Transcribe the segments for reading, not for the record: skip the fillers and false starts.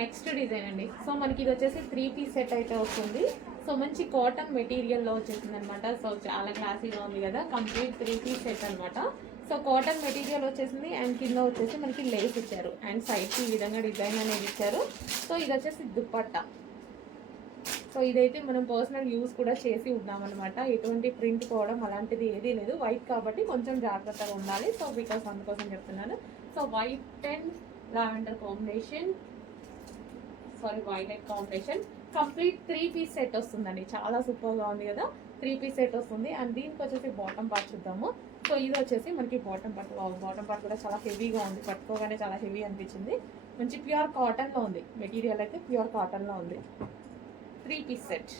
Next design అండి. So మనకి ఇది వచ్చేసి 3 పీస్ సెట్ అయితే వస్తుంది. సో మంచి కాటన్ మెటీరియల్లో వచ్చేసింది అనమాట. సో చాలా క్లాసీగా ఉంది కదా, కంప్లీట్ 3 పీస్ సెట్ అనమాట. సో కాటన్ మెటీరియల్ వచ్చేసింది అండ్ కింద వచ్చేసి మనకి లేస్ ఇచ్చారు అండ్ సైడ్కి ఈ విధంగా డిజైన్ అనేది ఇచ్చారు. సో ఇది వచ్చేసి దుపట్టా. సో ఇదైతే మనం పర్సనల్ యూస్ కూడా చేసి ఉన్నామన్నమాట. ఎటువంటి ప్రింట్ పోవడం అలాంటిది ఏదీ లేదు. వైట్ కాబట్టి కొంచెం జాగ్రత్తగా ఉండాలి. సో బికాస్ అందుకోసం చెప్తున్నాను. So white and lavender combination, white and combination complete 3 piece set వస్తుందండి. చాలా సూపర్గా ఉంది కదా, 3 పీస్ సెట్ వస్తుంది. అండ్ దీనికి వచ్చేసి బాటమ్ పార్ట్ చూద్దాము. సో ఇది వచ్చేసి మనకి బాటమ్ పార్ట్ కూడా చాలా హెవీగా ఉంది. పట్టుకోగానే చాలా హెవీ అనిపించింది. మంచి ప్యూర్ కాటన్లో ఉంది. మెటీరియల్ అయితే ప్యూర్ కాటన్లో ఉంది. 3 పీస్ సెట్.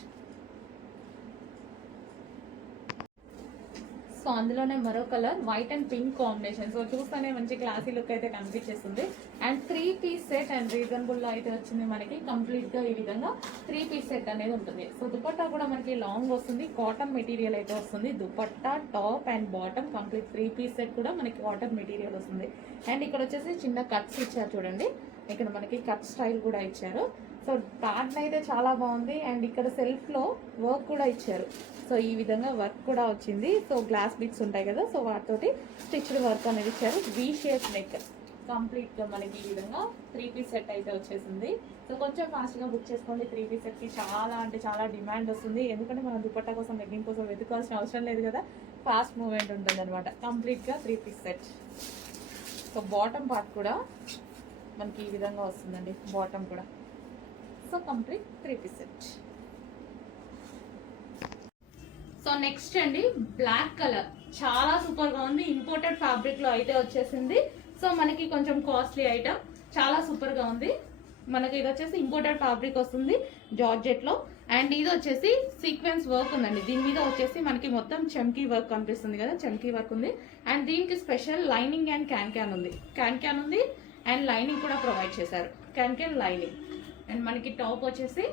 సో అందులోనే మరో colour white and pink combination. So చూస్తేనే మంచి క్లాసీ లుక్ అయితే కనిపించేస్తుంది. అండ్ 3 పీస్ సెట్ అండ్ రీజనబుల్లో అయితే వచ్చింది మనకి. కంప్లీట్గా ఈ విధంగా 3 పీస్ సెట్ అనేది ఉంటుంది. సో దుపట్టా కూడా మనకి లాంగ్ వస్తుంది, కాటన్ మెటీరియల్ అయితే వస్తుంది. Dupatta, top and bottom complete 3 piece set కూడా మనకి కాటన్ మెటీరియల్ వస్తుంది. అండ్ ఇక్కడ వచ్చేసి చిన్న కట్స్ ఇచ్చారు చూడండి. ఇక్కడ మనకి కట్ స్టైల్ కూడా ఇచ్చారు. సో ప్యాటర్న్ అయితే చాలా బాగుంది. అండ్ ఇక్కడ సెల్ఫ్లో వర్క్ కూడా ఇచ్చారు. సో ఈ విధంగా వర్క్ కూడా వచ్చింది. సో గ్లాస్ బిట్స్ ఉంటాయి కదా, సో వాటితోటి స్టిచ్డ్ వర్క్ అనేది ఇచ్చారు. వీ షేప్ నెక్ కంప్లీట్గా మనకి ఈ విధంగా 3 పీస్ సెట్ అయితే వచ్చేసింది. సో కొంచెం ఫాస్ట్గా బుక్ చేసుకోండి. 3 పీస్ సెట్కి చాలా అంటే చాలా డిమాండ్ వస్తుంది. ఎందుకంటే మనం దుపట్టా కోసం లెగ్గింగ్ కోసం వెతుకోవాల్సిన అవసరం లేదు కదా, ఫాస్ట్ మూవ్మెంట్ ఉంటుంది అనమాట. కంప్లీట్గా 3 piece set. So bottom part కూడా మనకి ఈ విధంగా వస్తుందండి. బాటమ్ కూడా so complete 3 piece set. So next అండి బ్లాక్ కలర్ చాలా సూపర్గా ఉంది. ఇంపోర్టెడ్ ఫ్యాబ్రిక్లో అయితే వచ్చేసింది. సో మనకి కొంచెం కాస్ట్లీ ఐటమ్, చాలా సూపర్గా ఉంది. మనకి ఇది వచ్చేసి ఇంపోర్టెడ్ ఫ్యాబ్రిక్ వస్తుంది జార్జెట్లో. అండ్ ఇది వచ్చేసి సీక్వెన్స్ వర్క్ ఉందండి. దీని మీద వచ్చేసి మనకి మొత్తం చమ్కీ వర్క్ కనిపిస్తుంది కదా, చమ్కీ వర్క్ ఉంది. అండ్ దీనికి స్పెషల్ లైనింగ్ అండ్ క్యాన్ ఉంది. క్యాన్ ఉంది అండ్ లైనింగ్ కూడా ప్రొవైడ్ చేశారు. Can lining. అండ్ మనకి టాప్ వచ్చేసి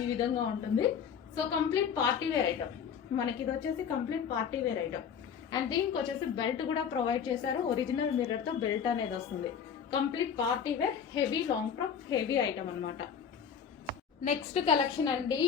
ఈ విధంగా ఉంటుంది. So complete party wear item. మనకి ఇది వచ్చేసి complete party wear item. And దీనికి వచ్చేసి బెల్ట్ కూడా ప్రొవైడ్ చేశారు. ఒరిజినల్ మిర్రర్తో బెల్ట్ అనేది వస్తుంది. Complete party wear heavy long frock heavy item అనమాట. నెక్స్ట్ కలెక్షన్ అండి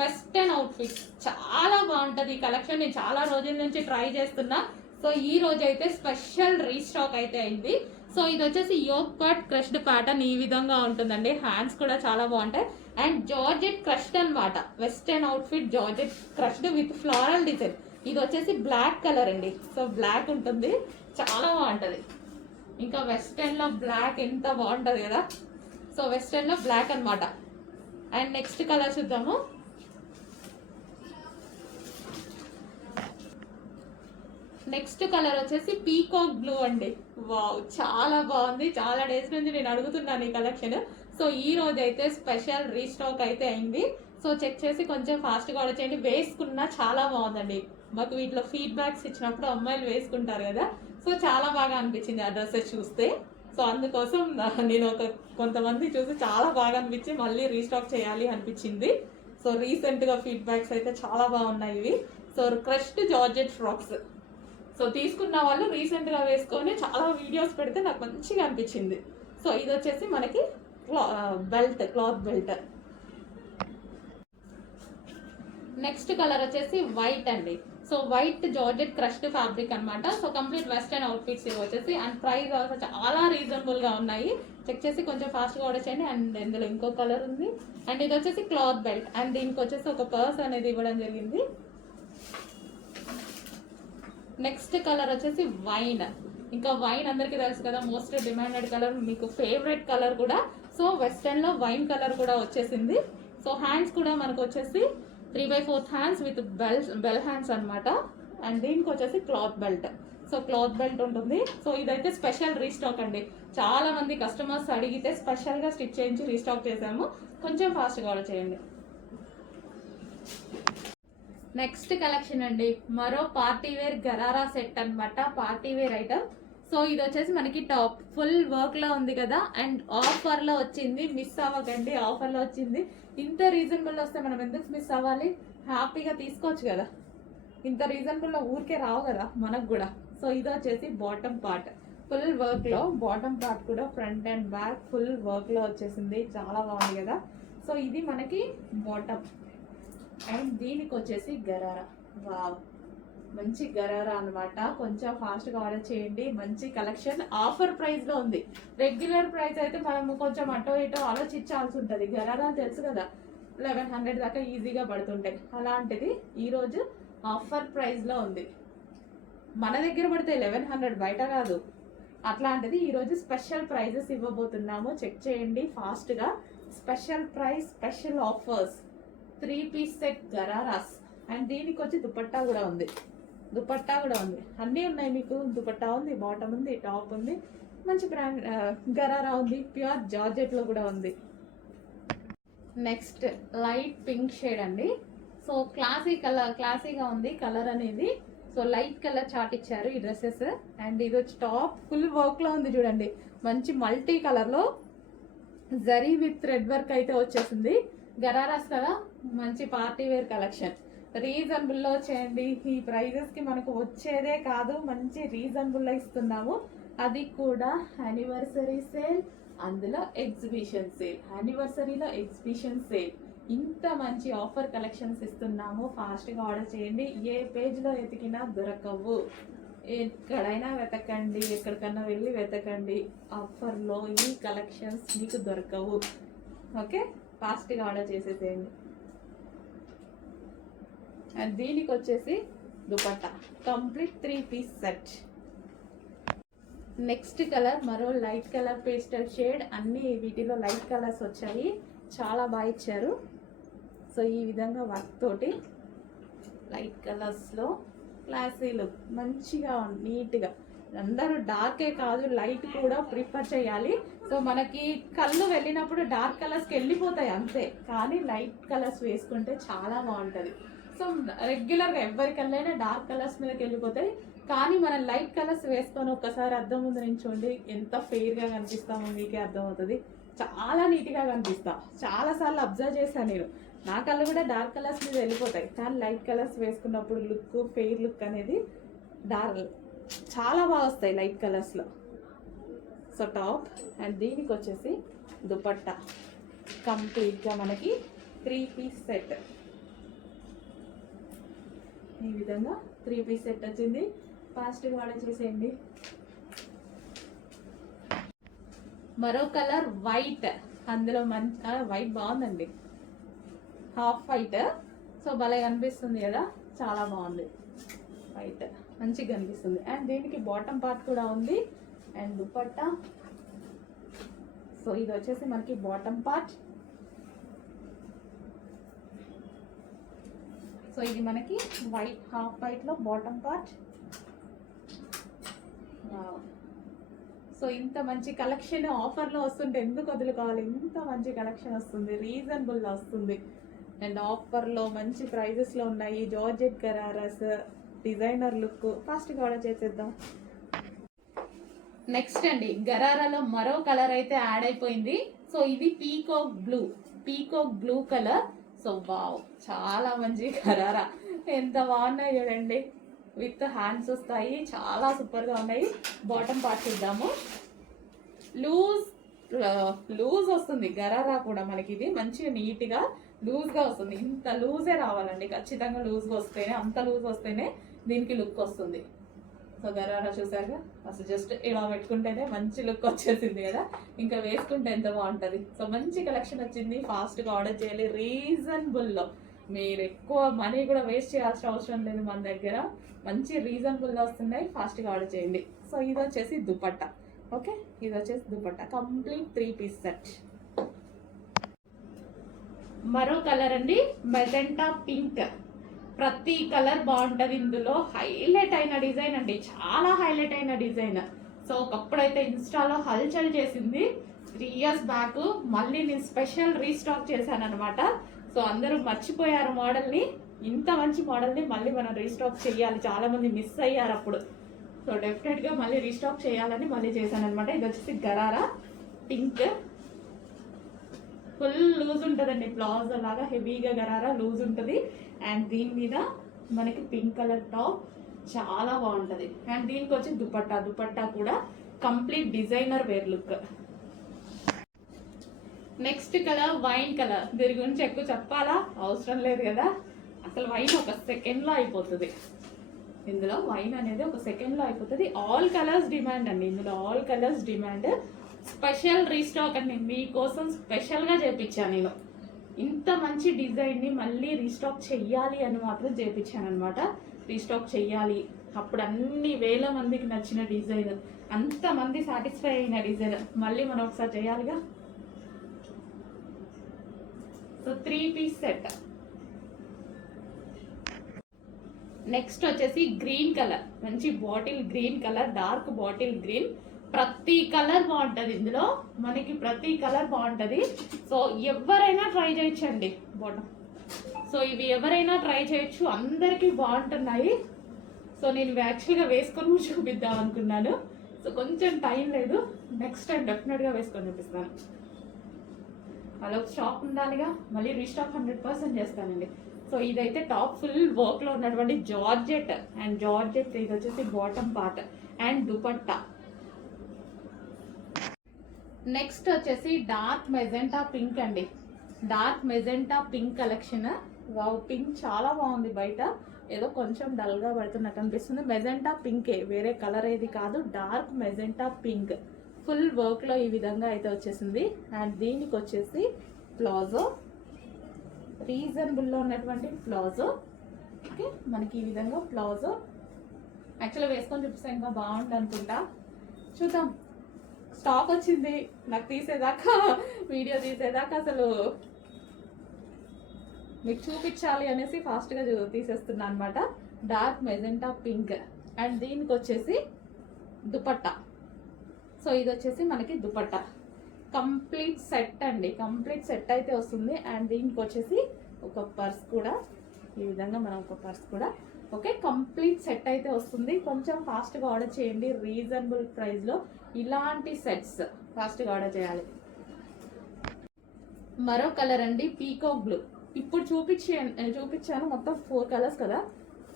వెస్టర్న్ అవుట్ఫిట్స్. చాలా బాగుంటుంది ఈ కలెక్షన్. నేను చాలా రోజుల నుంచి ట్రై చేస్తున్నా. సో ఈ రోజు అయితే స్పెషల్ రీస్టాక్ అయితే అయింది. సో ఇది వచ్చేసి యోక్ కట్ క్రష్డ్ ప్యాటర్న్ ఈ విధంగా ఉంటుందండి. హ్యాండ్స్ కూడా చాలా బాగుంటాయి. అండ్ జార్జెట్ క్రష్డ్ అనమాట. Western outfit georgette crushed with floral design. ఇది వచ్చేసి బ్లాక్ కలర్ అండి. సో బ్లాక్ ఉంటుంది, చాలా బాగుంటుంది. ఇంకా వెస్టర్న్లో బ్లాక్ ఎంత బాగుంటుంది కదా. సో వెస్టర్న్లో బ్లాక్ అనమాట. అండ్ నెక్స్ట్ కలర్ చూద్దాము. నెక్స్ట్ కలర్ వచ్చేసి పీకాక్ బ్లూ అండి. వావ్, చాలా బాగుంది. చాలా డేస్ నుంచి నేను అడుగుతున్నాను ఈ కలెక్షన్. సో ఈ రోజు అయితే స్పెషల్ రీస్టాక్ అయితే అయింది. సో చెక్ చేసి కొంచెం ఫాస్ట్గా ఆర్డర్ చేయండి. వేసుకున్నా చాలా బాగుందండి. మాకు వీటిలో ఫీడ్బ్యాక్స్ ఇచ్చినప్పుడు అమ్మాయిలు వేసుకుంటారు కదా, సో చాలా బాగా అనిపించింది ఆ డ్రెస్సెస్ చూస్తే. సో అందుకోసం నేను కొంతమంది చూసి చాలా బాగా అనిపించి మళ్ళీ రీస్టాక్ చేయాలి అనిపించింది. సో రీసెంట్గా ఫీడ్బ్యాక్స్ అయితే చాలా బాగున్నాయి ఇవి. So crushed georgette frocks. So తీసుకున్న వాళ్ళు రీసెంట్గా వేసుకొని చాలా వీడియోస్ పెడితే నాకు మంచిగా అనిపించింది. సో ఇది వచ్చేసి మనకి క్లాత్ బెల్ట్. నెక్స్ట్ కలర్ వచ్చేసి వైట్ అండి. So white georgette crushed fabric అనమాట. సో కంప్లీట్ వెస్టర్న్ అవుట్ఫిట్స్ ఇవి వచ్చేసి. అండ్ ప్రైస్ ఆల్సో చాలా రీజనబుల్గా ఉన్నాయి. చెక్ చేసి కొంచెం ఫాస్ట్గా ఆర్డర్ చేయండి. అండ్ ఇందులో ఇంకో కలర్ ఉంది. అండ్ ఇది వచ్చేసి క్లాత్ బెల్ట్. అండ్ దీనికి వచ్చేసి ఒక పర్స్ అనేది ఇవ్వడం జరిగింది. నెక్స్ట్ కలర్ వచ్చేసి వైన్. ఇంకా వైన్ అందరికీ తెలుసు కదా, మోస్ట్ డిమాండెడ్ కలర్, మీకు ఫేవరెట్ కలర్ కూడా. సో వెస్టర్న్లో వైన్ కలర్ కూడా వచ్చేసింది. సో హ్యాండ్స్ కూడా మనకు వచ్చేసి 3/4 హ్యాండ్స్ విత్ బెల్ హ్యాండ్స్ అనమాట. అండ్ దీనికి వచ్చేసి cloth belt. So cloth belt ఉంటుంది. సో ఇదైతే స్పెషల్ రీస్టాక్ అండి. చాలా మంది కస్టమర్స్ అడిగితే స్పెషల్గా స్టిచ్ చేయించి రీస్టాక్ చేసాము. కొంచెం ఫాస్ట్గా ఆర్డర్ చేయండి. నెక్స్ట్ కలెక్షన్ అండి మరో పార్టీ వేర్ గరారా సెట్ అనమాట. Party wear item. సో ఇది వచ్చేసి మనకి టాప్ ఫుల్ వర్క్ లో ఉంది కదా, అండ్ ఆఫర్ లో వచ్చింది. మిస్ అవ్వకండి, ఆఫర్ లో వచ్చింది. ఇంత రీజనబుల్ వస్తే మనం ఎందుకు మిస్ అవ్వాలి? హ్యాపీగా తీసుకోవచ్చు కదా. ఇంత రీజనబుల్ లో ఊరికే రావు కదా మనకు కూడా. సో ఇది వచ్చేసి బాటమ్ పార్ట్. ఫుల్ వర్క్ లో బాటమ్ పార్ట్ కూడా front and back full work లో వచ్చేసింది, చాలా బాగుంది కదా. సో ఇది మనకి బాటమ్ అండ్ దీనికి వచ్చేసి గరారా. వావ్, మంచి గరారా అన్నమాట. కొంచెం ఫాస్ట్ గా ఆర్డర్ చేయండి, మంచి కలెక్షన్ ఆఫర్ ప్రైస్ లో ఉంది. రెగ్యులర్ ప్రైస్ అయితే మనం కొంచెం అటో ఇటో ఆలోచించాల్సి ఉంటుంది. గరారా తెలుసు కదా 1100 దాకా ఈజీగా పడుతుంటాయి. అలాంటిది ఈరోజు ఆఫర్ ప్రైస్ లో ఉంది. మన దగ్గర పడితే 1100, బయట కాదు. అట్లాంటిది ఈరోజు స్పెషల్ ప్రైజెస్ ఇవ్వబోతున్నాము, చెక్ చేయండి ఫాస్ట్ గా. Special price, special offers, 3 piece set ghararas. And దీనికి వచ్చి దుపట్టా కూడా ఉంది, దుపట్టా కూడా ఉంది, అన్నీ ఉన్నాయి మీకు. దుపట్టా ఉంది, బాటమ్ ఉంది, టాప్ ఉంది, మంచి బ్రాండ్ గరారా ఉంది, ప్యూర్ జార్జెట్ లో కూడా ఉంది. నెక్స్ట్ లైట్ పింక్ షేడ్ అండి. సో క్లాసీగా ఉంది కలర్ అనేది. సో లైట్ కలర్ చాట్ ఇచ్చారు ఈ డ్రెస్సెస్. అండ్ ఇది వచ్చి టాప్ ఫుల్ వర్క్ లో ఉంది చూడండి, మంచి మల్టీ కలర్ లో జరీ విత్ థ్రెడ్ వర్క్ అయితే వచ్చేసింది. గరారాస్ కదా, మంచి పార్టీ వేర్ కలెక్షన్. రీజనబుల్ లో చేయండి, ఈ ప్రైజెస్ కి మనకు వచ్చేదే కాదు, మంచి రీజనబుల్ లో ఇస్తున్నాము. అది కూడా యానివర్సరీ సేల్, అందులో ఎగ్జిబిషన్ సేల్. యానివర్సరీలో ఎగ్జిబిషన్ సేల్, ఇంత మంచి ఆఫర్ కలెక్షన్స్ ఇస్తున్నాము. ఫాస్ట్గా ఆర్డర్ చేయండి, ఏ పేజ్లో వెతికినా దొరకవు. ఎక్కడైనా వెతకండి, ఎక్కడికన్నా వెళ్ళి వెతకండి, ఆఫర్లో ఈ కలెక్షన్స్ మీకు దొరకవు. ఓకే, ఫాస్ట్గా ఆర్డర్ చేసేసేయండి. అండ్ దీనికి వచ్చేసి dupatta complete 3 piece set. Next colour మరో లైట్ కలర్ పేస్టల్ షేడ్. అన్ని వీటిలో లైట్ కలర్స్ వచ్చాయి, చాలా బాగా ఇచ్చారు. సో ఈ విధంగా వర్క్ తోటి లైట్ కలర్స్లో క్లాసీ లుక్, మంచిగా నీట్గా. అందరూ డార్కే కాదు లైట్ కూడా ప్రిఫర్ చేయాలి. సో మనకి కళ్ళు వెళ్ళినప్పుడు డార్క్ కలర్స్కి వెళ్ళిపోతాయి అంతే, కానీ లైట్ కలర్స్ వేసుకుంటే చాలా బాగుంటుంది. సో రెగ్యులర్గా ఎవరి కళ్ళైనా డార్క్ కలర్స్ మీదకి వెళ్ళిపోతాయి, కానీ మనం లైట్ కలర్స్ వేసుకొని ఒక్కసారి అద్దం ముందు నించోండి, ఎంత ఫెయిర్గా కనిపిస్తామో మీకే అర్థమవుతుంది. చాలా నీట్గా కనిపిస్తా. చాలాసార్లు అబ్జర్వ్ చేశాను నేను, నా కళ్ళు కూడా డార్క్ కలర్స్ మీద వెళ్ళిపోతాయి, కానీ లైట్ కలర్స్ వేసుకున్నప్పుడు లుక్, ఫెయిర్ లుక్ అనేది చాలా బాగా వస్తాయి లైట్ కలర్స్లో. సో టాప్ అండ్ దీనికి వచ్చేసి దుపట్టా కంప్లీట్గా మనకి 3 పీస్ సెట్. ఈ విధంగా 3 పీస్ సెట్ వచ్చింది, ఫాస్ట్గా ఆర్డర్ చేసేయండి. మరో కలర్ వైట్, అందులో మంచి వైట్ బాగుందండి, హాఫ్ వైట్. సో భలే కనిపిస్తుంది కదా, చాలా బాగుంది వైట్, మంచిగా కనిపిస్తుంది. అండ్ దీనికి బాటమ్ పార్ట్ కూడా ఉంది అండ్ దుపట్టా. సో ఇది వచ్చేసి మనకి బాటమ్ పార్ట్. సో ఇది మనకి వైట్, హాఫ్ వైట్ లో బాటమ్ పార్ట్. సో ఇంత మంచి కలెక్షన్ ఆఫర్లో వస్తుంటే ఎందుకు వదులుకోవాలి, ఇంత మంచి కలెక్షన్ వస్తుంది, రీజనబుల్లో వస్తుంది అండ్ ఆఫర్లో మంచి ప్రైజెస్లో ఉన్నాయి. జార్జెట్ గరారాస్, డిజైనర్ లుక్, ఫాస్ట్గా ఆర్డర్ చేసేద్దాం. నెక్స్ట్ అండి గరారాలో మరో కలర్ అయితే యాడ్ అయిపోయింది. సో ఇది peacock blue colour. So wow, చాలా మంచి గరారా, ఎంత బాగున్నాయి చూడండి, విత్ హ్యాండ్స్ వస్తాయి, చాలా సూపర్గా ఉన్నాయి. బాటమ్ పార్ట్ చూద్దాము. లూజ్ వస్తుంది గరారా కూడా మనకి, ఇది మంచిగా నీట్గా లూజ్గా వస్తుంది. ఇంత లూజే రావాలండి, ఖచ్చితంగా లూజ్గా వస్తేనే, అంత లూజ్ వస్తేనే దీనికి లుక్ వస్తుంది. సో గరారా చూసారుగా, అసలు జస్ట్ ఇలా పెట్టుకుంటేనే మంచి లుక్ వచ్చేసింది కదా, ఇంకా వేసుకుంటే ఎంత బాగుంటుంది. సో మంచి కలెక్షన్ వచ్చింది, ఫాస్ట్గా ఆర్డర్ చేయాలి, రీజనబుల్లో. మీరు ఎక్కువ మనీ కూడా వేస్ట్ చేయాల్సిన అవసరం లేదు, మన దగ్గర మంచి రీజనబుల్గా వస్తున్నాయి, ఫాస్ట్గా ఆర్డర్ చేయండి. సో ఇది వచ్చేసి దుపట్టా. ఓకే, ఇది వచ్చేసి దుపట్టా కంప్లీట్ 3 పీస్ సెట్. మరో కలర్ అండి మెజెంటా పింక్. ప్రతి కలర్ బాగుంటుంది ఇందులో, హైలైట్ అయిన డిజైన్ అండి, చాలా హైలైట్ అయిన డిజైన్. సో ఒకప్పుడైతే ఇన్స్టాలో హల్చల్ చేసింది, 3 years బ్యాక్. మళ్ళీ నేను స్పెషల్ రీస్టాక్ చేశాను అనమాట. సో అందరూ మర్చిపోయారు మోడల్ని, ఇంత మంచి మోడల్ని మళ్ళీ మనం రీస్టాక్ చేయాలి, చాలా మంది మిస్ అయ్యారు అప్పుడు. సో డెఫినెట్గా మళ్ళీ రీస్టాక్ చేయాలని మళ్ళీ చేశాను అనమాట. ఇది వచ్చేసి గరారా పింక్, ఫుల్ లూజ్ ఉంటుందండి, ప్లాజో లాగా హెవీగా గరారా లూజ్ ఉంటుంది. అండ్ దీని మీద మనకి పింక్ కలర్ టాప్, చాలా బాగుంటుంది. అండ్ దీనికి వచ్చి దుపట్టా కూడా complete designer wear look. Next colour wine colour. దీని గురించి ఎక్కువ చెప్పాలా అవసరం లేదు కదా, అసలు వైన్ ఒక సెకండ్లో అయిపోతుంది. ఇందులో వైన్ అనేది ఒక సెకండ్లో అయిపోతుంది. ఆల్ కలర్స్ డిమాండ్ అండి, ఇందులో all colours demand. Special restock అండి, మీకోసం స్పెషల్గా చేయించాను నేను. ఇంత మంచి డిజైన్ని మళ్ళీ రీస్టాక్ చెయ్యాలి అని మాత్రం చేయించాను అనమాట. రీస్టాక్ చెయ్యాలి, అప్పుడు అన్ని వేల మందికి నచ్చిన డిజైన్, అంతమంది సాటిస్ఫై అయిన డిజైన్ మళ్ళీ మనం ఒకసారి చేయాలిగా. So 3 piece set. నెక్స్ట్ వచ్చేసి గ్రీన్ కలర్, మంచి bottle green colour, dark bottle green. ప్రతి కలర్ బాగుంటుంది ఇందులో, మనకి ప్రతి కలర్ బాగుంటుంది. సో ఎవరైనా ట్రై చేయొచ్చండి బాటమ్. సో ఇవి ఎవరైనా ట్రై చేయొచ్చు, అందరికీ బాగుంటున్నాయి. సో నేను యాక్చువల్గా వేసుకొని చూపిద్దాం అనుకున్నాను, సో కొంచెం టైం లేదు. నెక్స్ట్ టైం డెఫినెట్గా వేసుకొని చూపిస్తాను. అలా స్టాక్ ఉండాలిగా, మళ్ళీ రీస్టాక్ 100% చేస్తానండి. సో ఇదైతే టాప్ ఫుల్ వర్క్లో ఉన్నటువంటి జార్జెట్, అండ్ జార్జెట్ ఇది వచ్చేసి bottom part and dupatta. Next వచ్చేసి డార్క్ మెజెంటా పింక్ అండి, dark magenta pink collection. Wow, pink చాలా బాగుంది. బయట ఏదో కొంచెం డల్గా పడుతున్నట్టు అనిపిస్తుంది. మెజెంటా పింకే, వేరే కలర్ ఏది కాదు, డార్క్ మెజెంటా పింక్. ఫుల్ వర్క్లో ఈ విధంగా అయితే వచ్చేసింది. అండ్ దీనికి వచ్చేసి ప్లాజో, రీజనబుల్లో ఉన్నటువంటి ప్లాజో. ఓకే, మనకి ఈ విధంగా ప్లాజో. యాక్చువల్గా వేసుకొని చూపిస్తే ఇంకా బాగుంటుంది అనుకుంటా, చూద్దాం. స్టాక్ వచ్చింది నాకు తీసేదాకా, వీడియో తీసేదాకా అసలు మీకు చూపించాలి అనేసి ఫాస్ట్గా తీసేస్తున్నా అనమాట. Dark magenta pink. అండ్ దీనికి వచ్చేసి దుపట్టా. సో ఇది వచ్చేసి మనకి దుపట్టా కంప్లీట్ సెట్ అండి, కంప్లీట్ సెట్ అయితే వస్తుంది. అండ్ దీనికి వచ్చేసి ఒక పర్స్ కూడా, ఈ విధంగా మనం ఒక పర్స్ కూడా. ఓకే, కంప్లీట్ సెట్ అయితే వస్తుంది. కొంచెం ఫాస్ట్గా ఆర్డర్ చేయండి, రీజనబుల్ ప్రైస్లో ఇలాంటి సెట్స్ ఫాస్ట్గా ఆర్డర్ చేయాలి. మరో కలర్ అండి, పీకాక్ బ్లూ. ఇప్పుడు చూపించాను మొత్తం 4 కలర్స్ కదా,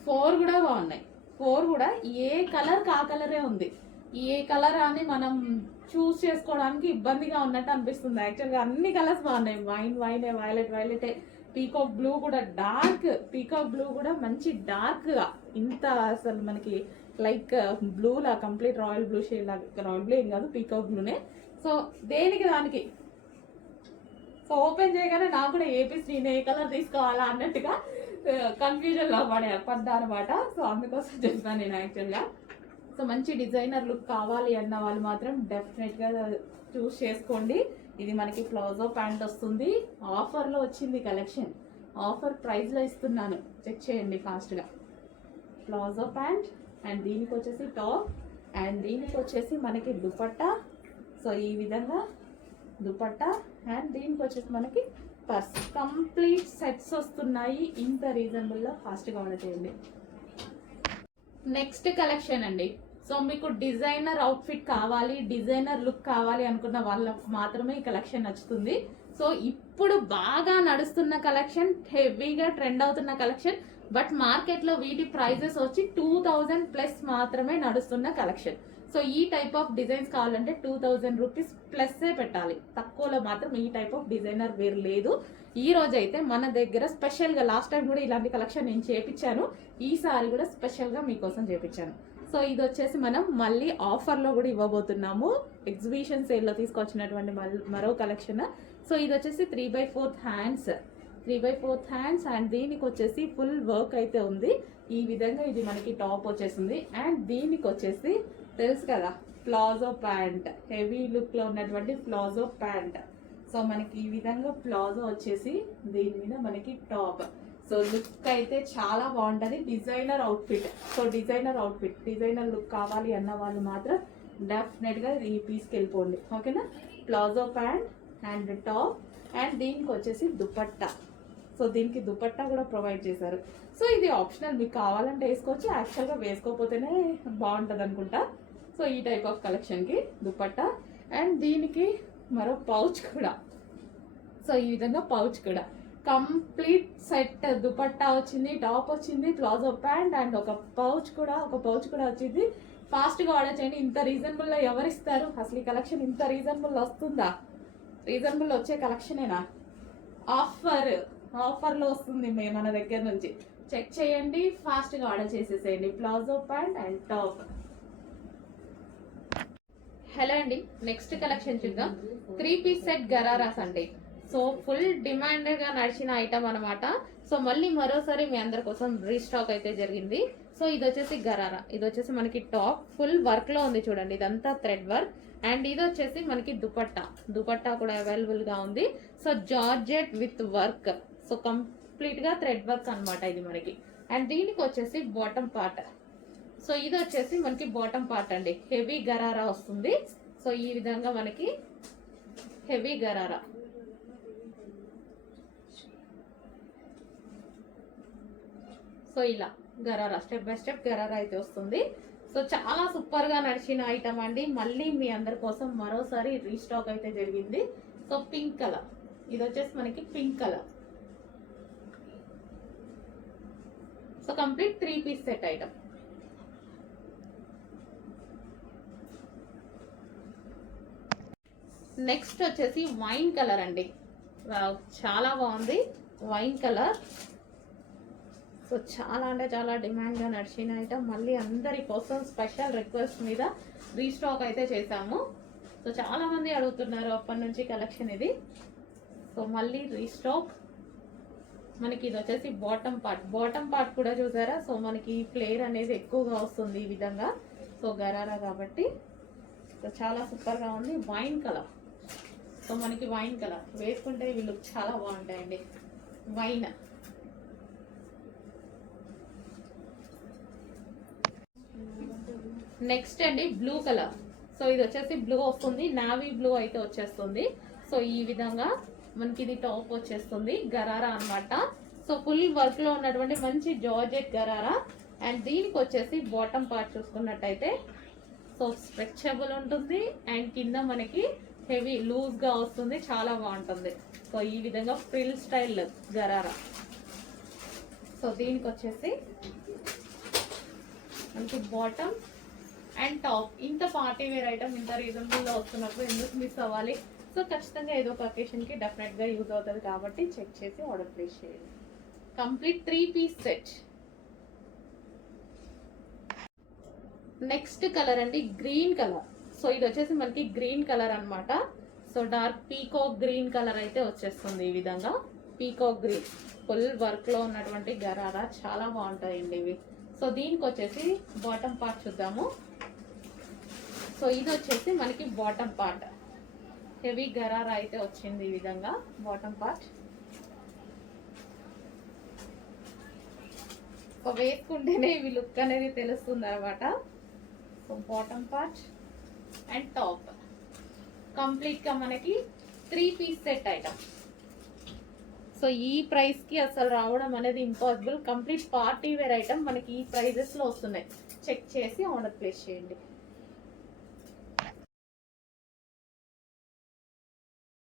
4 కూడా బాగున్నాయి. 4 కూడా ఏ కలర్ కా కలరే ఉంది. ఏ కలర్ అని మనం చూస్ చేసుకోవడానికి ఇబ్బందిగా ఉన్నట్టు అనిపిస్తుంది. యాక్చువల్గా అన్ని కలర్స్ బాగున్నాయి. వైనే, వైలెటే. పీకాక్ బ్లూ కూడా డార్క్, పీకాక్ బ్లూ కూడా మంచి డార్క్గా, ఇంత అసలు మనకి లైక్ బ్లూలా కంప్లీట్ రాయల్ బ్లూ షేడ్ లాగా. రాయల్ బ్లూ ఏం కాదు, పీకాక్ బ్లూనే. సో దేనికి దానికి. సో ఓపెన్ చేయగానే నాకు కూడా నేను ఏ కలర్ తీసుకోవాలా అన్నట్టుగా కన్ఫ్యూజన్లో పడ్డా అనమాట. సో అందుకోసం చెప్తాను నేను యాక్చువల్గా. సో మంచి డిజైనర్ లుక్ కావాలి అన్న వాళ్ళు మాత్రం డెఫినెట్గా చూస్ చేసుకోండి. ఇది మనకి ప్లాజో ప్యాంట్ వస్తుంది. ఆఫర్లో వచ్చింది కలెక్షన్, ఆఫర్ ప్రైస్లో ఇస్తున్నాను, చెక్ చేయండి ఫాస్ట్గా. ప్లాజో ప్యాంట్, అండ్ దీనికి వచ్చేసి టాప్, అండ్ దీనికి వచ్చేసి మనకి దుపట్టా. సో ఈ విధంగా దుపట్టా, అండ్ దీనికి వచ్చేసి మనకి పర్స్. కంప్లీట్ సెట్స్ వస్తున్నాయి. ఇంత రీజనబుల్లో ఫాస్ట్గా ఆర్డర్ చేయండి. నెక్స్ట్ కలెక్షన్ అండి. సో మీకు డిజైనర్ అవుట్ఫిట్ కావాలి, డిజైనర్ లుక్ కావాలి అనుకున్న వాళ్ళకు మాత్రమే ఈ కలెక్షన్ నచ్చుతుంది. సో ఇప్పుడు బాగా నడుస్తున్న కలెక్షన్, హెవీగా ట్రెండ్ అవుతున్న కలెక్షన్, బట్ మార్కెట్లో వీటి ప్రైజెస్ వచ్చి 2000+ మాత్రమే నడుస్తున్న కలెక్షన్. సో ఈ టైప్ ఆఫ్ డిజైన్స్ కావాలంటే 2000 రూపీస్ ప్లస్సే పెట్టాలి. తక్కువలో మాత్రం ఈ టైప్ ఆఫ్ డిజైనర్ వేర్ లేదు. ఈ రోజు అయితే మన దగ్గర స్పెషల్గా, లాస్ట్ టైం కూడా ఇలాంటి కలెక్షన్ నేను చేపించాను, ఈసారి కూడా స్పెషల్గా మీకోసం చేపించాను. సో ఇది వచ్చేసి మనం మళ్ళీ ఆఫర్లో కూడా ఇవ్వబోతున్నాము. ఎగ్జిబిషన్ సేల్లో తీసుకొచ్చినటువంటి మరో కలెక్షన్. సో ఇది వచ్చేసి 3/4 హ్యాండ్స్, 3/4 హ్యాండ్స్. అండ్ దీనికి వచ్చేసి ఫుల్ వర్క్ అయితే ఉంది. ఈ విధంగా ఇది మనకి టాప్ వచ్చేసింది. అండ్ దీనికి వచ్చేసి తెలుసు కదా, ప్లాజో ప్యాంట్, హెవీ లుక్లో ఉన్నటువంటి ప్లాజో ప్యాంట్. సో మనకి ఈ విధంగా ప్లాజో వచ్చేసి దీని మీద మనకి టాప్. సో లుక్ అయితే చాలా బాగుంటుంది. Designer outfit. So designer outfit, designer look కావాలి అన్న వాళ్ళు మాత్రం డెఫినెట్గా ఈ పీస్కి వెళ్ళిపోండి. ఓకేనా, palazzo pant and top, and దీనికి వచ్చేసి దుపట్టా. సో దీనికి దుపట్టా కూడా ప్రొవైడ్ చేశారు. సో ఇది ఆప్షనల్, మీకు కావాలంటే వేసుకోవచ్చు, యాక్చువల్గా వేసుకోకపోతేనే బాగుంటుంది అనుకుంటా. సో ఈ టైప్ ఆఫ్ కలెక్షన్కి దుపట్టా, అండ్ దీనికి మరో పౌచ్ కూడా. సో ఈ విధంగా పౌచ్ కూడా కంప్లీట్ సెట్. దుపట్టా వచ్చింది, టాప్ వచ్చింది, ప్లాజో ప్యాంట్, అండ్ ఒక పౌచ్ కూడా వచ్చింది. ఫాస్ట్గా ఆర్డర్ చేయండి. ఇంత రీజనబుల్లో ఎవరు ఇస్తారు? అసలు ఈ కలెక్షన్ ఇంత రీజనబుల్ వస్తుందా? రీజనబుల్ వచ్చే కలెక్షనేనా? ఆఫర్లో వస్తుంది మన దగ్గర నుంచి. చెక్ చేయండి, ఫాస్ట్గా ఆర్డర్ చేసేసేయండి. Palazzo pant and top. Hello అండి, నెక్స్ట్ కలెక్షన్ చూద్దాం. 3 పీస్ సెట్ గరారాస్ అండి. సో ఫుల్ డిమాండ్ గా నడిచిన ఐటమ్ అనమాట. సో మళ్ళీ మరోసారి మీ అందరి కోసం రీస్టాక్ అయితే జరిగింది. సో ఇది వచ్చేసి గరారా. ఇది వచ్చేసి మనకి టాప్ ఫుల్ వర్క్ లో ఉంది చూడండి. ఇదంతా థ్రెడ్ వర్క్. అండ్ ఇది వచ్చేసి మనకి దుపట్టా కూడా అవైలబుల్ గా ఉంది. So georgette with work. So complete గా థ్రెడ్ వర్క్ అనమాట ఇది మనకి. అండ్ దీనికి వచ్చేసి బాటమ్ పార్ట్. సో ఇది వచ్చేసి మనకి బాటమ్ పార్ట్ అండి. హెవీ గరారా వస్తుంది. సో ఈ విధంగా మనకి హెవీ గరారా. సో ఇలా gharara step by step gharara అయితే వస్తుంది. సో చాలా సూపర్ గా నడిచిన ఐటమ్ అండి. మళ్ళీ మీ అందరి కోసం మరోసారి రీస్టాక్ అయితే జరిగింది. So pink colour. ఇది వచ్చేసి మనకి pink colour. So complete 3 piece set item. Next వచ్చేసి వైన్ కలర్ అండి. చాలా బాగుంది వైన్ కలర్. సో చాలా అంటే చాలా డిమాండ్ గా నడిచిన ఐటమ్. మళ్ళీ అందరి కోసం స్పెషల్ రిక్వెస్ట్ మీద రీస్టాక్ అయితే చేసాము. సో చాలా మంది అడుగుతున్నారు అప్పటి నుంచి కలెక్షన్ ఇది. సో మళ్ళీ రీస్టాక్. మనకి ఇది వచ్చేసి బాటమ్ పార్ట్ కూడా చూసారా. సో మనకి ఫ్లేర్ అనేది ఎక్కువగా వస్తుంది ఈ విధంగా. సో గరారా కాబట్టి సో చాలా సూపర్ గా ఉంది. Wine colour. సో మనకి వైన్ కలర్ వేసుకుంటే ఇవి లుక్ చాలా బాగుంటాయండి. వైన్. నెక్స్ట్ అండి బ్లూ కలర్. సో ఇది వచ్చేసి బ్లూ వస్తుంది. నావీ బ్లూ అయితే వచ్చేస్తుంది. సో ఈ విధంగా మనకి ఇది టాప్ వచ్చేస్తుంది. గరారా అన్నమాట. సో ఫుల్ వర్క్ లో ఉన్నటువంటి మంచి జార్జెట్ గరారా. అండ్ దీనికి వచ్చేసి బాటమ్ పార్ట్ చూసుకున్నట్టయితే సో స్ట్రెచబుల్ ఉంటుంది. అండ్ కింద మనకి హెవీ లూజ్ గా వస్తుంది. చాలా బాగుంటుంది. సో ఈ విధంగా ఫ్రిల్ స్టైల్ గరారా. సో దీనికి వచ్చేసి మనకి బాటమ్ అండ్ టాప్. ఇంత పార్టీ వేర్ ఐటమ్ ఇంత రీజనబుల్ లో వస్తున్నప్పుడు ఎందుకు మిస్ అవ్వాలి? సో ఖచ్చితంగా ఏదో ఒక అకేషన్ కి డెఫినెట్ గా యూజ్ అవుతుంది కాబట్టి చెక్ చేసి ఆర్డర్ ప్లేస్ చేయండి. Complete 3 piece set. Next colour అండి గ్రీన్ కలర్. సో ఇది వచ్చేసి మనకి గ్రీన్ కలర్ అన్నమాట. So dark peacock green colour అయితే వచ్చేస్తుంది. ఈ విధంగా పీకాక్ గ్రీన్ ఫుల్ వర్క్ లో ఉన్నటువంటి గరారా. చాలా బాగుంటాయండి ఇవి. సో దీనికి వచ్చేసి బాటమ్ పార్ట్ చూద్దాము. సో ఇది వచ్చేసి మనకి బాటమ్ పార్ట్. హెవీ గరారా అయితే వచ్చింది ఈ విధంగా బాటమ్ పార్ట్. సో వేసుకుంటేనే ఇవి లుక్ అనేది తెలుస్తుంది అనమాట. So bottom part and top. Complete గా మనకి 3 పీస్ సెట్ ఐటమ్. సో ఈ ప్రైస్ కి అసలు రావడం అనేది impossible. Complete party wear item మనకి ఈ ప్రైజెస్ లో వస్తున్నాయి. చెక్ చేసి ఆర్డర్ ప్లేస్ చేయండి.